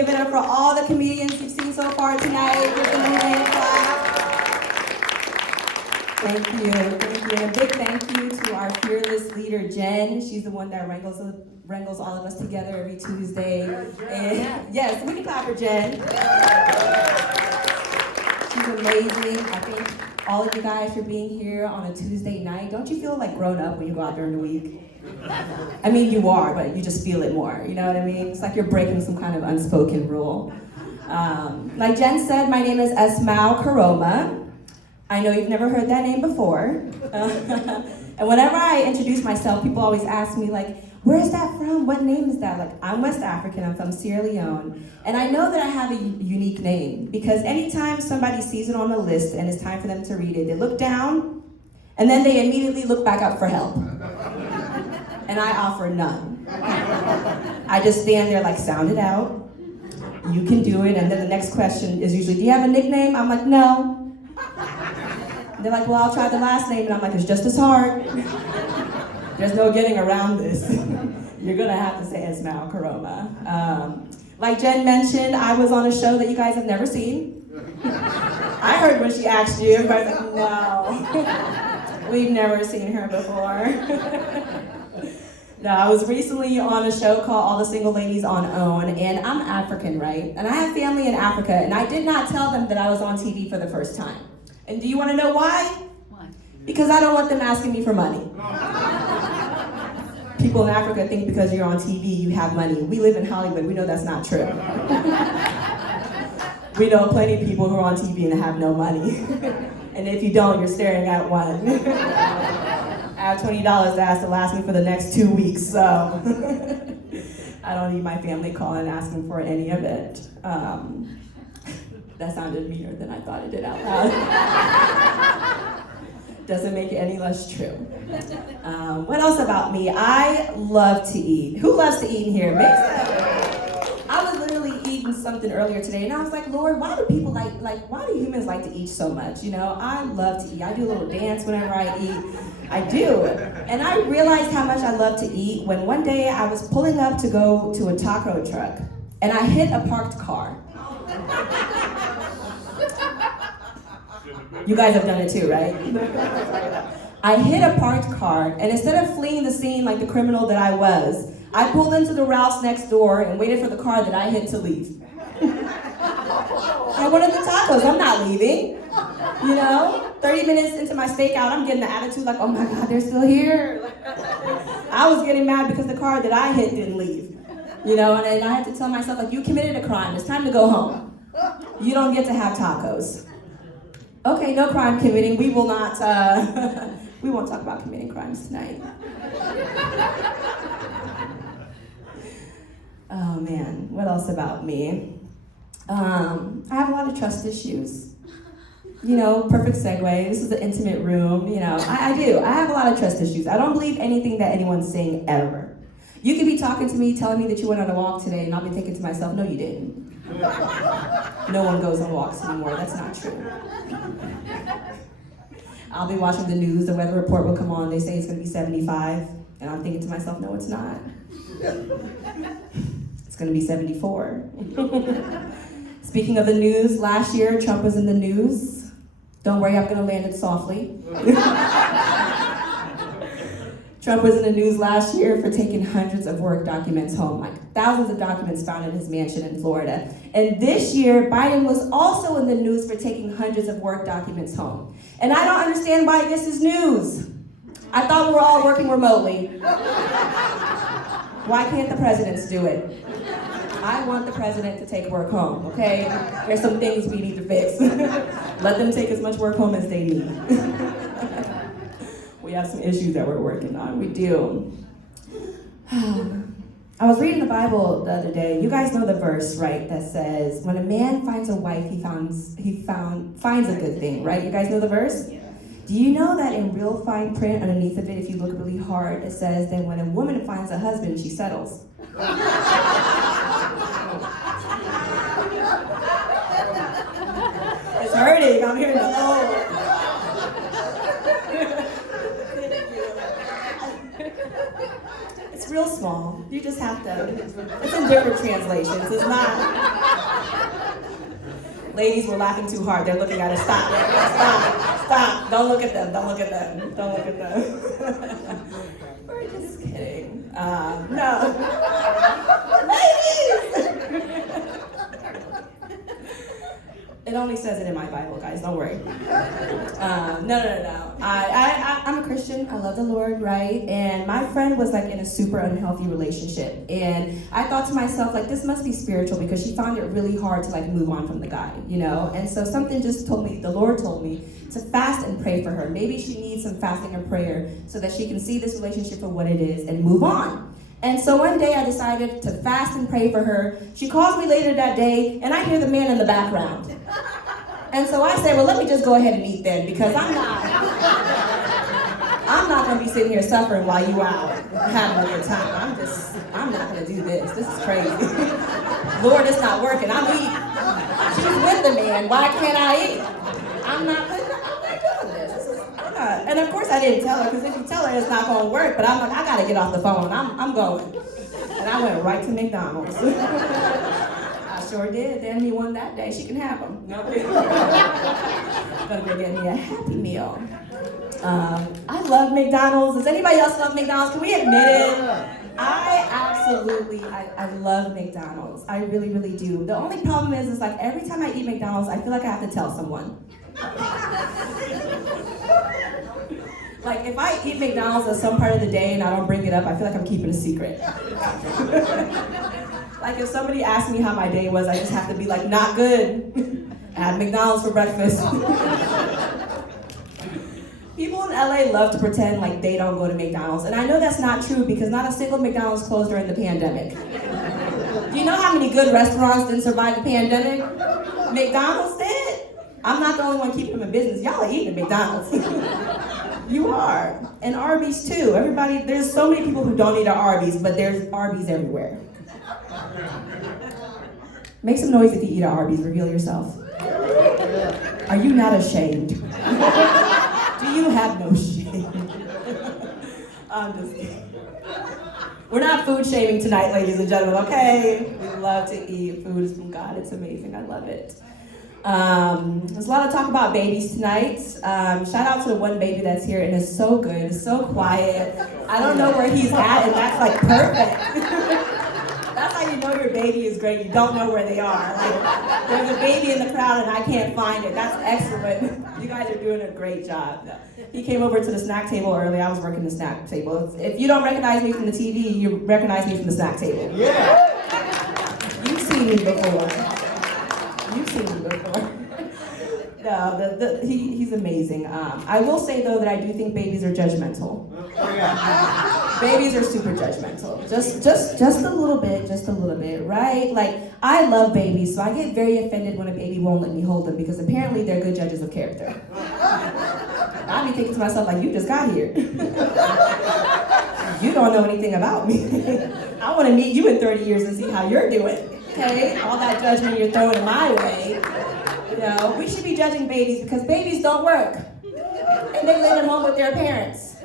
give it up for all the comedians you've seen so far tonight. Give them a hand clap. Thank you. And a big thank you to our fearless leader, Jen. She's the one that wrangles all of us together every Tuesday. And yes, we can clap for Jen. She's amazing. I thank all of you guys for being here on a Tuesday night. Don't you feel like grown up when you go out during the week? I mean, you are, but you just feel it more. You know what I mean? It's like you're breaking some kind of unspoken rule. Like Jen said, my name is Esmao Karoma. I know you've never heard that name before. And whenever I introduce myself, people always ask me, like, where is that from? What name is that? Like, I'm West African, I'm from Sierra Leone. And I know that I have a unique name because anytime somebody sees it on the list and it's time for them to read it, they look down and then they immediately look back up for help. And I offer none. I just stand there like, sound it out. You can do it. And then the next question is usually, do you have a nickname? I'm like, no. They're like, well, I'll try the last name. And I'm like, it's just as hard. There's no getting around this. You're gonna have to say Esmao Karoma. Like Jen mentioned, I was on a show that you guys have never seen. I heard when she asked you, everybody's like, wow. We've never seen her before. No, I was recently on a show called All the Single Ladies on OWN, and I'm African, right? And I have family in Africa, and I did not tell them that I was on TV for the first time. And do you want to know why? Why? Because I don't want them asking me for money. People in Africa think because you're on TV, you have money. We live in Hollywood, we know that's not true. We know plenty of people who are on TV and have no money. And if you don't, you're staring at one. I have $20 that has to last me for the next 2 weeks, so I don't need my family calling asking for any of it. That sounded meaner than I thought it did out loud. Doesn't make it any less true. What else about me? I love to eat. Who loves to eat in here? I was literally eating something earlier today, and I was like, Lord, why do people why do humans like to eat so much? You know, I love to eat. I do a little dance whenever I eat. I do. And I realized how much I love to eat when one day I was pulling up to go to a taco truck, and I hit a parked car. You guys have done it too, right? I hit a parked car, and instead of fleeing the scene like the criminal that I was, I pulled into the Ralph's next door and waited for the car that I hit to leave. I wanted the tacos, I'm not leaving. You know, 30 minutes into my stakeout, I'm getting the attitude like, oh my God, they're still here. I was getting mad because the car that I hit didn't leave. You know, and I had to tell myself, like, you committed a crime, it's time to go home. You don't get to have tacos. Okay, no crime committing. We will not, we won't talk about committing crimes tonight. Oh man, what else about me? I have a lot of trust issues. You know, perfect segue. This is an intimate room, you know. I do. I have a lot of trust issues. I don't believe anything that anyone's saying ever. You could be talking to me, telling me that you went on a walk today, and I'll be thinking to myself, no, you didn't. No one goes on walks anymore. That's not true. I'll be watching the news, the weather report will come on, they say it's gonna be 75, and I'm thinking to myself, no, it's not. It's gonna be 74. Speaking of the news, last year, Trump was in the news. Don't worry, I'm gonna land it softly. Trump was in the news last year for taking hundreds of work documents home, like thousands of documents found in his mansion in Florida. And this year, Biden was also in the news for taking hundreds of work documents home. And I don't understand why this is news. I thought we were all working remotely. Why can't the presidents do it? I want the president to take work home, okay? There's some things we need to fix. Let them take as much work home as they need. We have some issues that we're working on. We do. I was reading the Bible the other day. You guys know the verse, right, that says, when a man finds a wife, he finds a good thing, right? You guys know the verse? Yeah. Do you know that in real fine print underneath of it, if you look really hard, it says that when a woman finds a husband, she settles. It's hurting. I'm hearing the oh. real small. You just have to, it's in different translations. It's not, ladies were laughing too hard. They're looking at us. Stop. Don't look at them. Don't look at them. We're just kidding. No. Ladies! It only says it in my Bible, guys. Don't worry. No. I'm a Christian. I love the Lord, right? And my friend was like in a super unhealthy relationship, and I thought to myself, like, this must be spiritual because she found it really hard to like move on from the guy, you know. And so something just told me, the Lord told me to fast and pray for her. Maybe she needs some fasting and prayer so that she can see this relationship for what it is and move on. And so one day I decided to fast and pray for her. She calls me later that day, and I hear the man in the background. And so I say, well, let me just go ahead and eat then, because I'm not going to be sitting here suffering while you out having a good time. I'm not going to do this. This is crazy. Lord, it's not working. I'm eating. She's with the man. Why can't I eat? I'm not doing this. And of course I didn't tell her, because if you tell her it's not going to work, but I'm like, I got to get off the phone. I'm going. And I went right to McDonald's. I sure did. Then he won that day. She can have them. No. Gonna go get me a Happy Meal. I love McDonald's. Does anybody else love McDonald's? Can we admit it? I love McDonald's. I really, really do. The only problem is like every time I eat McDonald's, I feel like I have to tell someone. Like if I eat McDonald's at some part of the day and I don't bring it up, I feel like I'm keeping a secret. Like if somebody asks me how my day was, I just have to be like, not good. I had McDonald's for breakfast. People in LA love to pretend like they don't go to McDonald's. And I know that's not true because not a single McDonald's closed during the pandemic. Do you know how many good restaurants didn't survive the pandemic? McDonald's did. I'm not the only one keeping them in business. Y'all are eating at McDonald's. You are. And Arby's too. Everybody, there's so many people who don't eat at Arby's, but there's Arby's everywhere. Make some noise if you eat at Arby's. Reveal yourself. Are you not ashamed? Do you have no shame? I'm just kidding. We're not food shaming tonight, ladies and gentlemen, okay? We love to eat. Food is from God. It's amazing. I love it. There's a lot of talk about babies tonight. Shout out to the one baby that's here and is so good, is so quiet. I don't know where he's at, and that's like perfect. That's how you know your baby is great. You don't know where they are. Like, there's a baby in the crowd and I can't find it. That's excellent. You guys are doing a great job. He came over to the snack table early. I was working the snack table. If you don't recognize me from the TV, you recognize me from the snack table. Yeah. You've seen me before. No, he's amazing. I will say though that I do think babies are judgmental. Babies are super judgmental. Just a little bit, right? Like, I love babies, so I get very offended when a baby won't let me hold them because apparently they're good judges of character. I be thinking to myself, like, you just got here. You don't know anything about me. I want to meet you in 30 years and see how you're doing, okay? All that judgment you're throwing my way. You know, we should be judging babies because babies don't work. And they live at home with their parents.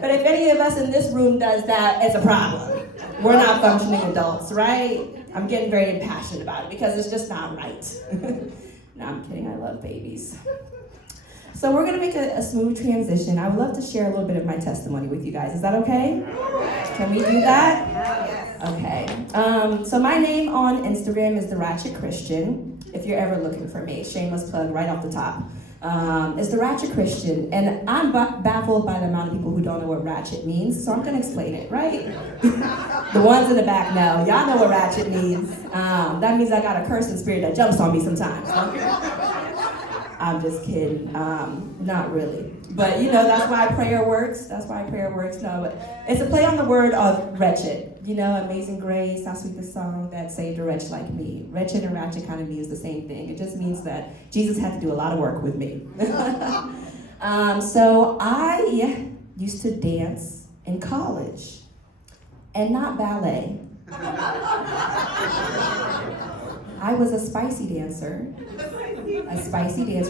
But if any of us in this room does that, it's a problem. We're not functioning adults, right? I'm getting very impassioned about it because it's just not right. No, I'm kidding, I love babies. So we're gonna make a smooth transition. I would love to share a little bit of my testimony with you guys. Is that okay? Can we do that? Okay. So my name on Instagram is The Ratchet Christian, if you're ever looking for me. Shameless plug right off the top. Is The Ratchet Christian, and I'm baffled by the amount of people who don't know what ratchet means, so I'm gonna explain it, right? The ones in the back know. Y'all know what ratchet means. That means I got a cursing spirit that jumps on me sometimes. I'm just kidding. Not really. But you know, that's why prayer works. No, but it's a play on the word of wretched. You know, Amazing Grace, how sweet the song that saved a wretch like me. Wretched and ratchet kind of means the same thing. It just means that Jesus had to do a lot of work with me. So I used to dance in college, and not ballet. I was a spicy dancer.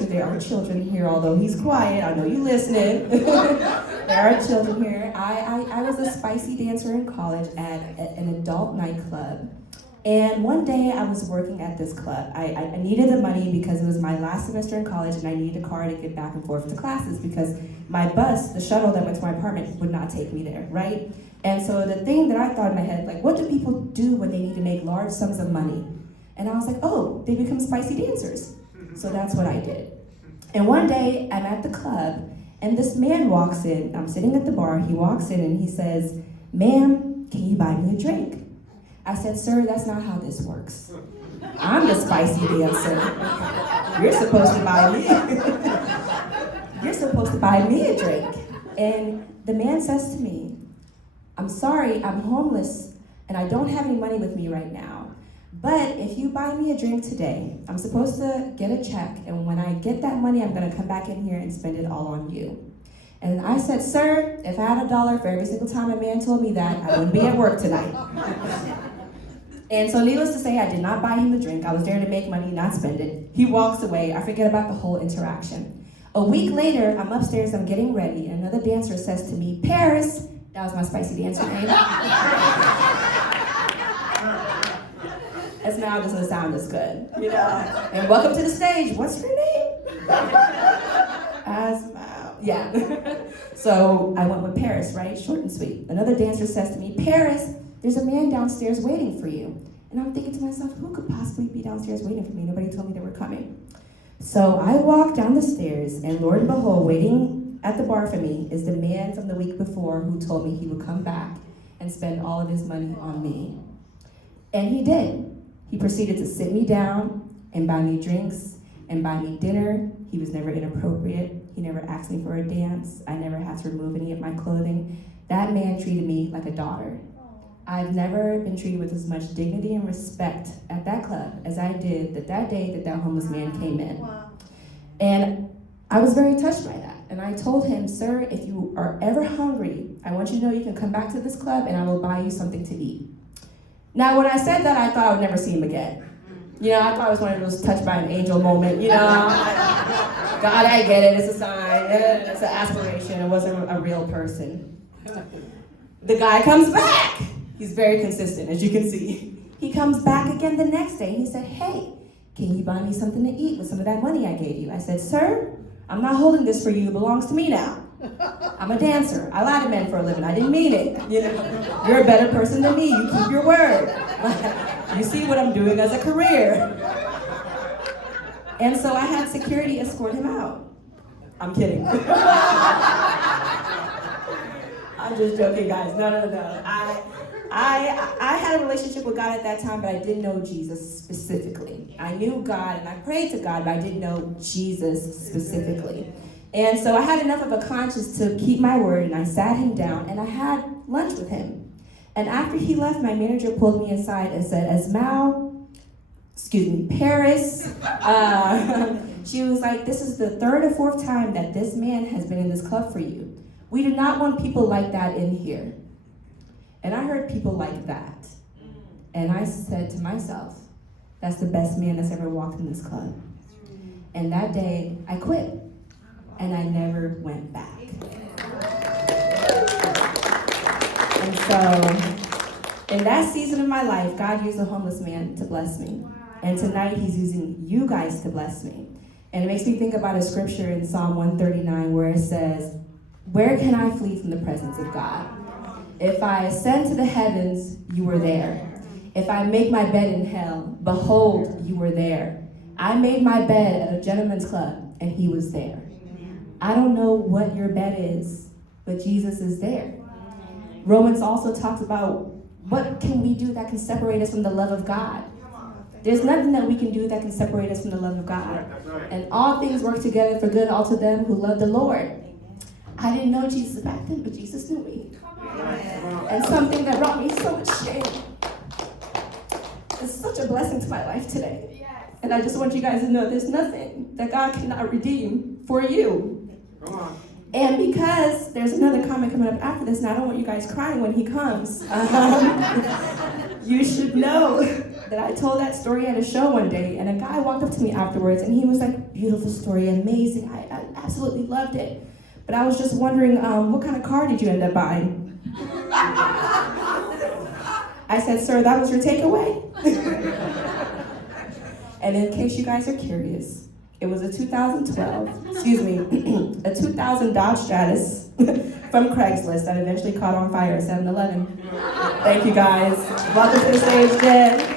There are children here, although he's quiet. I know you listening. There are children here. I was a spicy dancer in college at an adult nightclub. And one day I was working at this club. I needed the money because it was my last semester in college and I needed a car to get back and forth to classes because my bus, the shuttle that went to my apartment, would not take me there, right? And so the thing that I thought in my head, like, what do people do when they need to make large sums of money? And I was like, oh, they become spicy dancers. So that's what I did. And one day I'm at the club and this man walks in. I'm sitting at the bar. He walks in and he says, ma'am, can you buy me a drink? I said, sir, that's not how this works. I'm the spicy dancer. You're supposed to buy me. You're supposed to buy me a drink. And the man says to me, I'm sorry, I'm homeless and I don't have any money with me right now. But if you buy me a drink today, I'm supposed to get a check, and when I get that money, I'm gonna come back in here and spend it all on you. And I said, sir, if I had $1 for every single time a man told me that, I wouldn't be at work tonight. And so needless to say, I did not buy him the drink. I was there to make money, not spend it. He walks away. I forget about the whole interaction. A week later, I'm upstairs, I'm getting ready, and another dancer says to me, Paris, that was my spicy dancer name. Esmao doesn't sound as good, you know? And welcome to the stage. What's your name? Esmao. Yeah. So I went with Paris, right? Short and sweet. Another dancer says to me, Paris, there's a man downstairs waiting for you. And I'm thinking to myself, who could possibly be downstairs waiting for me? Nobody told me they were coming. So I walk down the stairs, and Lord and behold, waiting at the bar for me is the man from the week before who told me he would come back and spend all of his money on me. And he did. He proceeded to sit me down and buy me drinks and buy me dinner. He was never inappropriate. He never asked me for a dance. I never had to remove any of my clothing. That man treated me like a daughter. I've never been treated with as much dignity and respect at that club as I did that day that homeless man came in. And I was very touched by that. And I told him, sir, if you are ever hungry, I want you to know you can come back to this club and I will buy you something to eat. Now, when I said that, I thought I would never see him again. You know, I thought it was one of those touched by an angel moment, you know. God, I get it, it's a sign, it's an aspiration, it wasn't a real person. The guy comes back. He's very consistent, as you can see. He comes back again the next day, and he said, hey, can you buy me something to eat with some of that money I gave you? I said, sir, I'm not holding this for you, it belongs to me now. I'm a dancer. I lie to men for a living. I didn't mean it. You know, you're a better person than me. You keep your word. You see what I'm doing as a career. And so I had security escort him out. I'm kidding. I'm just joking, guys. No. I had a relationship with God at that time, but I didn't know Jesus specifically. I knew God and I prayed to God, but I didn't know Jesus specifically. And so I had enough of a conscience to keep my word, and I sat him down and I had lunch with him. And after he left, my manager pulled me aside and said, Paris, she was like, this is the third or fourth time that this man has been in this club for you. We do not want people like that in here. And I heard people like that. And I said to myself, that's the best man that's ever walked in this club. And that day, I quit. And I never went back. And so, in that season of my life, God used a homeless man to bless me. And tonight, he's using you guys to bless me. And it makes me think about a scripture in Psalm 139 where it says, where can I flee from the presence of God? If I ascend to the heavens, you were there. If I make my bed in hell, behold, you were there. I made my bed at a gentleman's club, and he was there. I don't know what your bed is, but Jesus is there. Romans also talks about what can we do that can separate us from the love of God. There's nothing that we can do that can separate us from the love of God. And all things work together for good all to them who love the Lord. I didn't know Jesus back then, but Jesus knew me. And something that brought me so much shame. It's such a blessing to my life today. And I just want you guys to know there's nothing that God cannot redeem for you. And because there's another comment coming up after this, and I don't want you guys crying when he comes, you should know that I told that story at a show one day, and a guy walked up to me afterwards, and he was like, beautiful story, amazing, I absolutely loved it. But but I was just wondering, what kind of car did you end up buying? I said, sir, that was your takeaway? And in case you guys are curious, it was a 2012, a 2000 Dodge Stratus from Craigslist that eventually caught on fire at 7-Eleven. Thank you guys. Welcome to the stage, Jen.